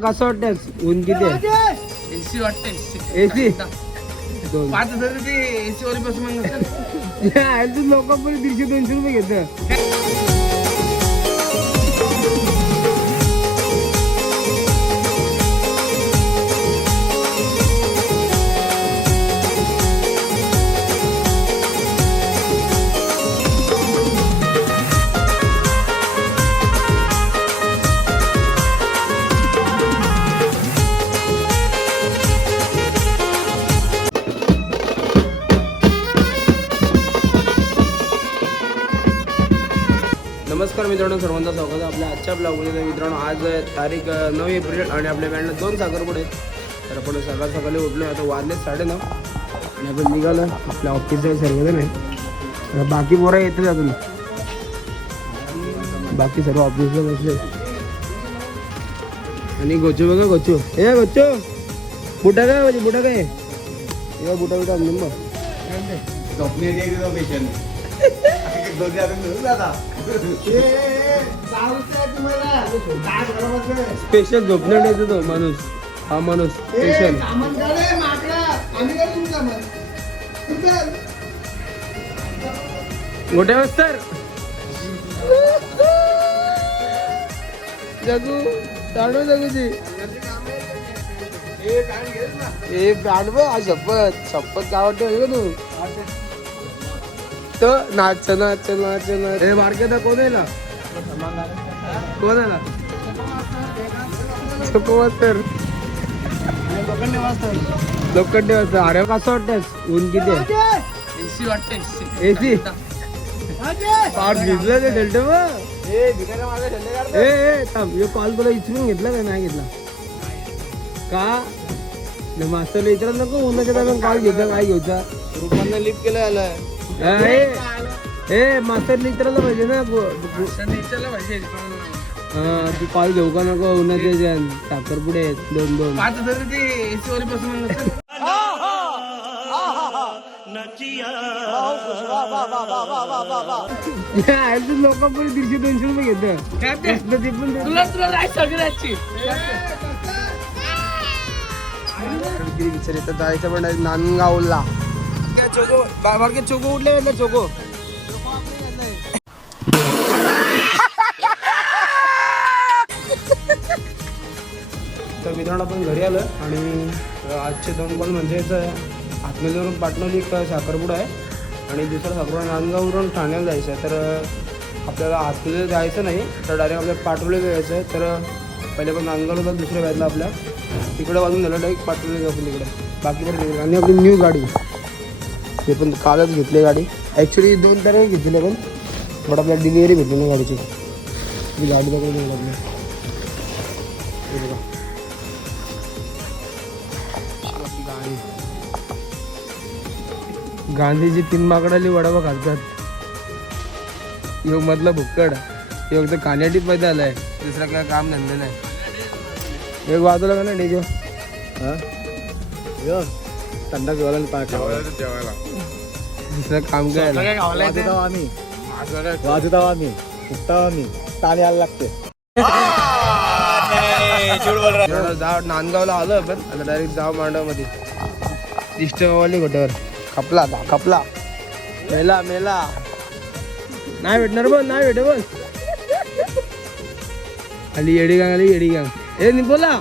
कसं वाटतं ऊन किती आहे? एसी वाटते एसी 5,000 ते एसी वाली बस मग तू लोक पण 150-200 रुपये घेत. नमस्कार मित्रांनो, सर्वांचा स्वागत आहे आपल्या आजच्या ब्लॉगमध्ये. मित्रांनो, आज तारीख 9 एप्रिल आणि आपल्या बँडला 2 साखरपुडे आहेत. तर आपण सकाळी उठलो, आता वाजले 9:30 आणि आपण निघालो आपल्या ऑफिसचं सर्वजण आहे. बाकी पोरं येतच अजून, बाकी सर्व ऑफिसला बसले. आणि गोचू बघा, गोचू हे गोचू बुटा काय म्हणजे बुटा काय बुटा बुटा नंबर स्पेशल झोपण्यात येतो तो माणूस. हा माणूस स्पेशल मोठ्या वस्तर जगू ताडू जगूची ए बॅड शपथ शपथ काय वाटतं तू तो नाच नाच नाच नाच. हे बारकेदा कोण आहे? कोण आला? लोखंडे वाजता. अरे कसं वाटतं ऊन किती आहे? एसी वाटते एसी पार भिजलं ते डेल्टा मग. ए कॉल तुला इचरून घेतला का नाही घेतला का? मास्तरला विचारत नको उन्हाच्या दरम्यान कॉल घ्यायचा काय घ्यायचा. रुपांना लिफ्ट केलं आलं ए मास्तर विचारायला पाहिजे ना. विचारलं पाहिजे तू कॉल घेऊ का नको उन्हाचे साखरपुडे 2-2. 5,000 ते एसी वाली बस मग लोक पण 150-200 रुपये घेत. तुला सगळ्याची विचार येतात जायचं पण नांदगावला. बारके चोको उठले ना चोको. तर मित्रांनो आपण घरी आलो आणि आजचे 2 कॉल म्हणजेच आत्मेजवरून पाटणवली एक साखरपुडा आहे आणि दुसरा साखरपुडा नांदगाववरून ठाण्याला जायचं आहे. तर आपल्याला आतमध्ये जायचं नाही तर डायरेक्ट आपल्याला पाटोले जायचं आहे. तर पहिले पण नांदगावला होता, दुसऱ्या व्याजला आपल्या तिकडे वाजून झालं डायरेक्ट पाटोले जाऊ तिकडे. बाकी पण आणि आपली न्यू गाडी हे पण कालच घेतली गाडी. ॲक्च्युली 2 तारखेला घेतली पण बट आपल्याला डिलिव्हरी भेटली ना गाडीची. मी गाडी बघून आपल्या गाडी गांधीजी 3 माकडाली वडापाव घालतात. योग मधला भुक्कड योग तर कान्याटीत पैदा आलाय. दुसरा काय काम धंदे नाही. एक वाजवला का ना डेजो थंडा जेवायला जेवायला दुसरं काम काय आम्ही वाजवता आम्ही उठता आम्ही ताणे आला लागते. जाऊ नांदगावला आलं पण आता डायरेक्ट जाऊ मांडवमध्ये दिष्टवाली घोट्यावर. खपला आता खपला मेला मेला नाही भेटणार बघ नाही भेटे बस. आली येडी गांग आली येडी गांग. ए बोला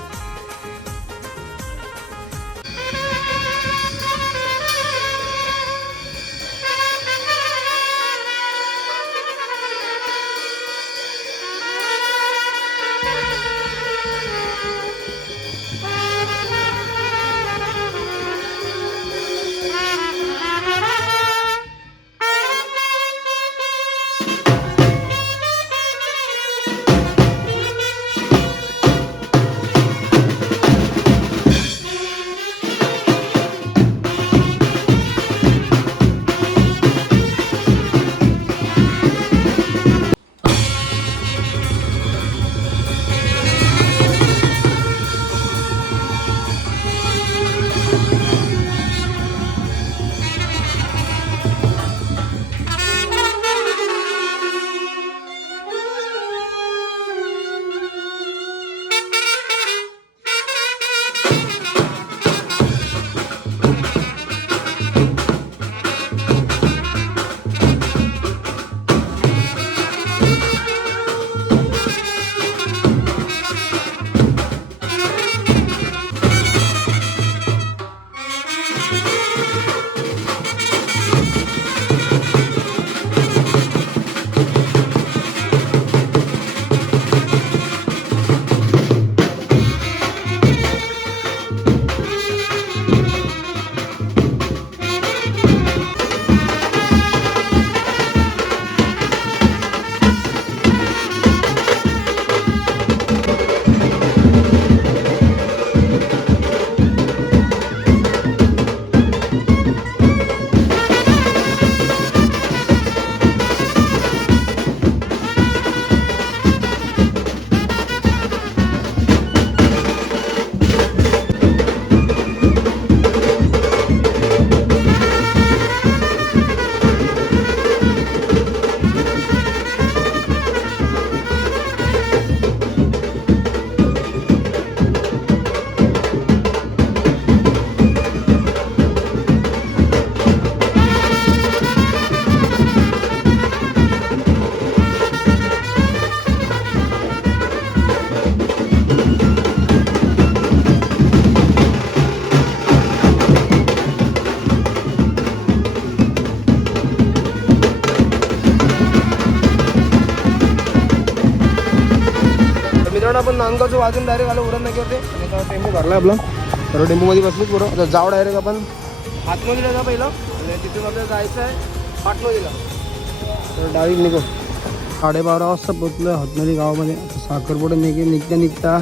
नांदगावचं वाजून डायरेक्ट आलो उरण नाक्यावरती आणि आता टेम्पो भरला आपला. सर्व टेम्पोमध्ये बसलीच बरोबर. आता जाऊ डायरेक्ट आपण हातनोलीला जा पहिलं आणि तिथून आपल्याला जायचं आहे पाटनोलीला. तर डायरेक्ट निघू. 12:30 वाजता पोचलो हातनोली गावामध्ये. आता साखरपुडा निघता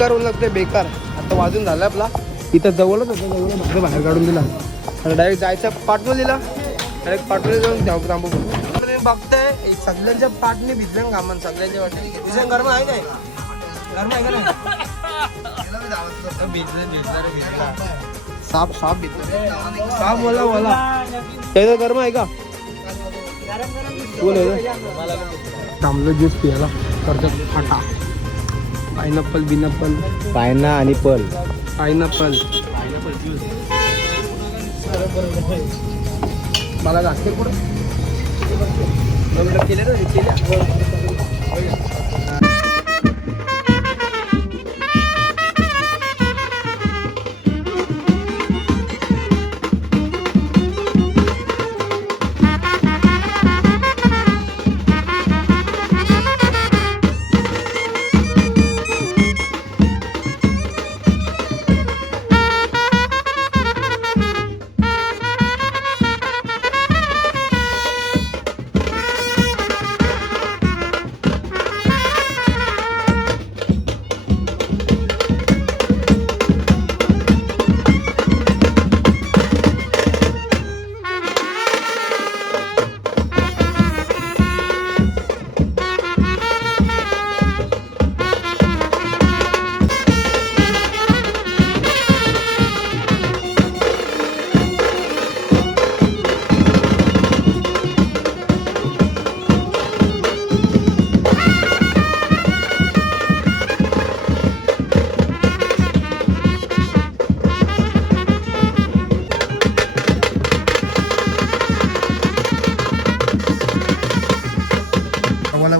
बेकार होऊन लागते बेकार. आता वाजून झालं आपला. इथं जवळच होतं फक्त बाहेर काढून दिला. आता डायरेक्ट जायचं पाटणोलीला. डायरेक्ट पाटणोली जाऊन थांबू. तुम्ही बघताय सगळ्यांच्या पाटणी भिजलं कामान सगळ्यांच्या वाटेने. भिजन गरम आहे काय? गरम आहे का नाही? साप साप भिजलं. साप बोला बोला त्याचं गरम आहे का? थांबलो ज्यूस पियाला करतात फाटा. पायनॅपल बिनॅपल पायना आणि पल पायनॅपल मला लागते पुढे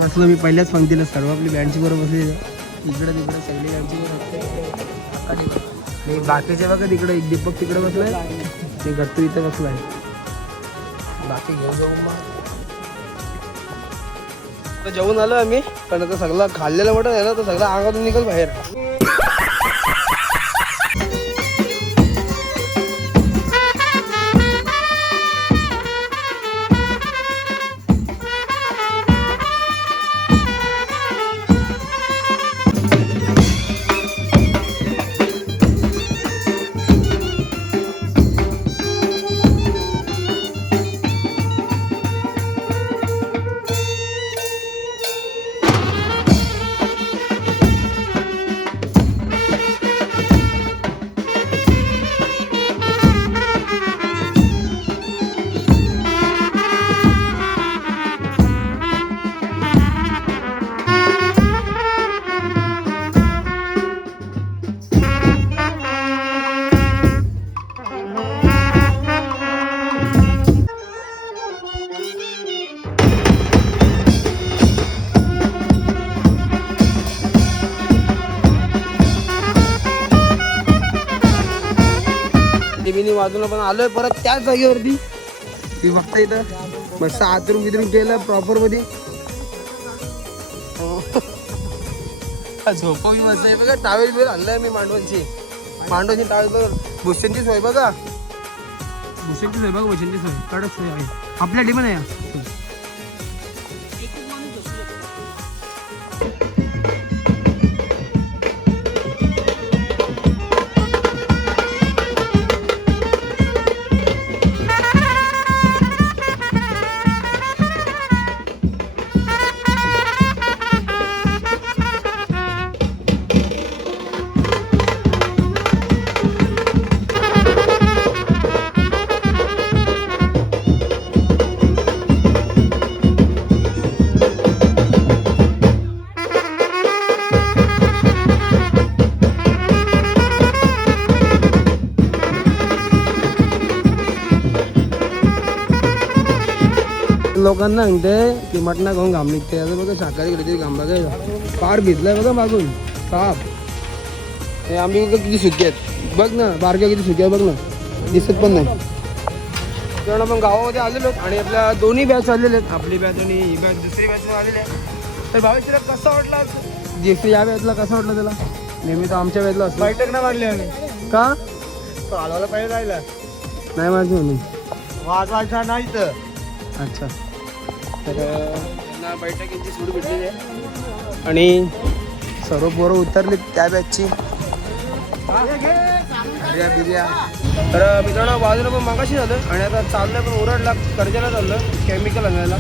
बसलो मी पहिल्याच पंक्तीला. सर्व आपली बँडची बरोबर बसली. इकडे तिकडे सगळी बँडची बरोबर. बाकीचे बघा तिकडे एक दीपक तिकडे बसलाय. ते गट्टू इथे बसलाय. बाकी घेऊन जाऊ मग जेवून आलो आम्ही. पण आता सगळं खाल्लेलं म्हटलं आहे ना तर सगळं अंगातून निघल बाहेर. टिमिनी वाजून पण आलोय परत त्याच जागेवरती. ती बघता इथं मस्त आतरून बितरून केलं प्रॉपर मध्ये. झोपा मी मस्त आहे बघा. टावेल बिल आणलाय मी मांडवांची टावेल बघ. भूषणची सोय बघा. भूषणची सोय बघा. भूषणची सोय कडक सोय आहे आपल्या टीम आहे. लोकांना सांगते की मटणा खाऊन घाम निघते. आता बघा शाकाहारी कडे तरी घाम बघायला फार भिजलाय बघा मागून साप. हे आम्ही बघा किती सुकी आहेत बघ ना, बारक्या किती सुकी आहे बघ ना, दिसत पण नाही. कारण आपण गावामध्ये आलेलो आहेत आणि आपल्या दोन्ही बॅच आलेले आहेत, आपली बॅच आणि ही बॅच दुसरी बॅच आलेली आहे. तर भावेश तुला कसा वाटला जेसी या बॅचला कसा वाटला त्याला? नेहमी तर आमच्या बॅचला असतो. बैठक नाही मारली आम्ही का हलवायला पाहिजे राहिला नाही माहिती म्हणून. वाजवायचा नाही तर अच्छा. तर त्यांना बैठकींची सूट भेटलेली आहे आणि सर्व पोरं उतरली त्या बॅचची. बिर्या तर मित्रांनो बाजूला पण मागाशी झालं आणि आता चाललं पण उरडला कर्जाला चाललं केमिकल आणायला.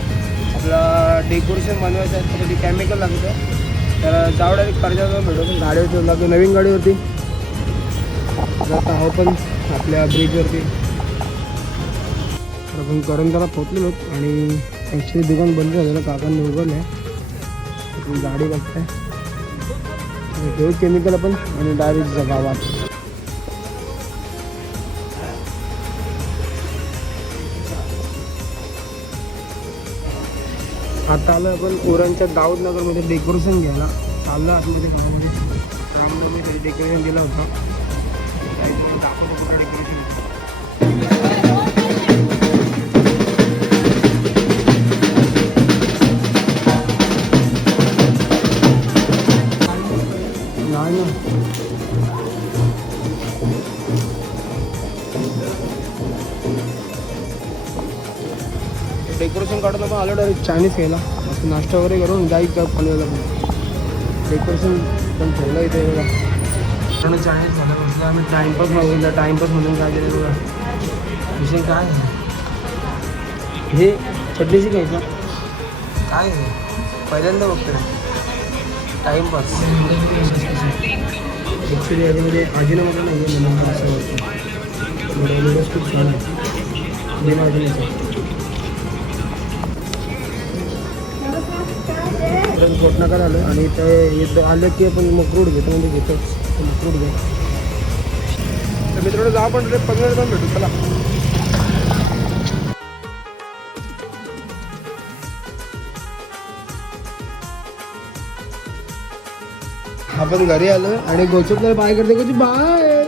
आपला डेकोरेशन बनवायचं आहे त्यासाठी केमिकल लागतं. तर जाऊ डायरेक्ट कर्जाला भेटू पण गाडीवरती लागतो नवीन गाडीवरती. आता आहो पण आपल्या ब्रिजवरती तर आपण करंजाला पोचलेलो आणि ॲक्च्युली दुकान बंद झालेलं काकांनी उघडलं आहे. गाडी बघताय घेऊ केमिकल आपण आणि डायरेक्ट गावात. आता आलं आपण उरणच्या दाऊद नगरमध्ये डेकोरेशन घ्यायला चाललं आतमध्ये गावामध्ये. त्यामुळे मी डेकोरेशन केलं होतं. डेकोरेशन काढून आपण आलो डायरेक्ट चायनीज खायला. असं नाश्ता वगैरे करून जायचं खाल्लेलं पण डेकोरेशन पण ठेवलं इथे बघा. त्यानं चायनीज झालं म्हटलं आम्ही टाईमपास मागवलं. टाईमपास म्हणून काय केलं बघा विषय काय हे चटणीची घ्यायचं काय पहिल्यांदा बघतो टाईमपास. ॲक्च्युली याच्यामध्ये आजीनं म्हटलं नाही मला असं वाटतं. नूडल्स खूप छान आहे बिना आजीनेचं. कोटनाकार आलं आणि ते आलं की आपण मकरूड घेतो म्हणजे घेतो मकरूड घ्या. तर मित्रांनो जा आपण 15 पण भेटू चला. आपण घरी आलो आणि गोचपला बाय करते कशी बाय.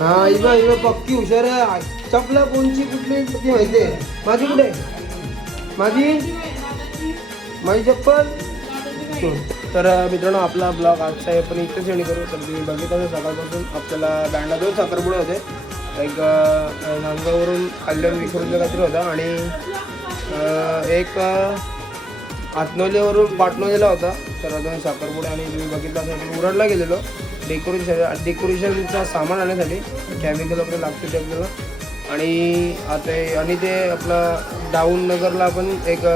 हा इवा इवा पक्की हुशार आहे. चपला कोणची कुठली ती माहिती आहे माझी कुठे माझी चप्पल. तर मित्रांनो आपला ब्लॉग आजचा आहे पण इथेच एंड करू. तर तुम्ही बघितलं सकाळपासून आपल्याला बँडला 2 साखरपुडे होते. एक नांदगाववरून कल्याण विखुरला काहीतरी होता आणि एक आतनोलीवरून पाटणोलीला होता. तर 2 साखरपुडे आणि तुम्ही बघितलं असेल उरणला गेलेलो डेकोरेशनचं सामान आणण्यासाठी. केमिकल वगैरे लागते ते आपल्याला. आणि आता आणि ते आपलं डाऊन नगरला आपण एक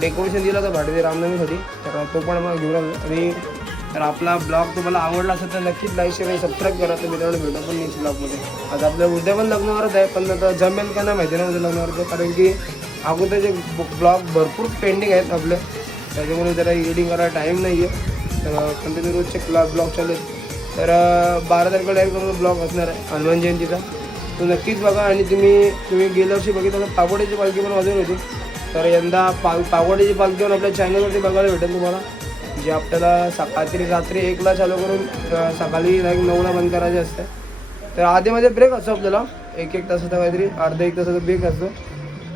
डेकोरेशन दिलं होतं भाडे रामनवमीसाठी. तर तो पण आम्हाला घेऊन आलो. आणि तर आपला ब्लॉग तुम्हाला आवडला असेल तर नक्कीच लाईक शेअर आणि सबस्क्राईब करा. तर मित्रांनो भेटू पण नेक्स्ट ब्लॉगमध्ये. आता आपल्या उद्या पण लग्नावरच आहे पण आता जमेल का नाही माहिती नाही उद्या लग्नावरचं. कारण की अगोदरचे ब्लॉग भरपूर पेंडिंग आहेत आपले त्याच्यामुळे जरा एडिटिंग करायला टाईम नाही आहे. तर कंटिन्यू रोजचे ब्लॉग चालू आहेत. तर 12 तारखेला डायरेक्ट ब्लॉग असणार आहे हनुमान जयंतीचा. तो नक्कीच बघा. आणि तुम्ही गेल्या वर्षी बघितलं पागोड्याची पालखी पण वाजवली होती. तर यंदा पागोड्याची पालखी पण आपल्या चॅनलवरती बघायला भेटेल तुम्हाला. जे आपल्याला रात्री 1ला चालू करून सकाळी 9ला बंद करायचे असते. तर आधीमध्ये ब्रेक असतो आपल्याला 1-1 तासाचा काहीतरी अर्धा 1 तासाचा ब्रेक असतो.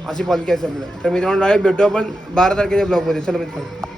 अशी पालखी असते आपल्याला. तर मित्रांनो डायरेक्ट भेटू आपण 12 तारखेच्या ब्लॉगमध्ये. चला मित्रांनो.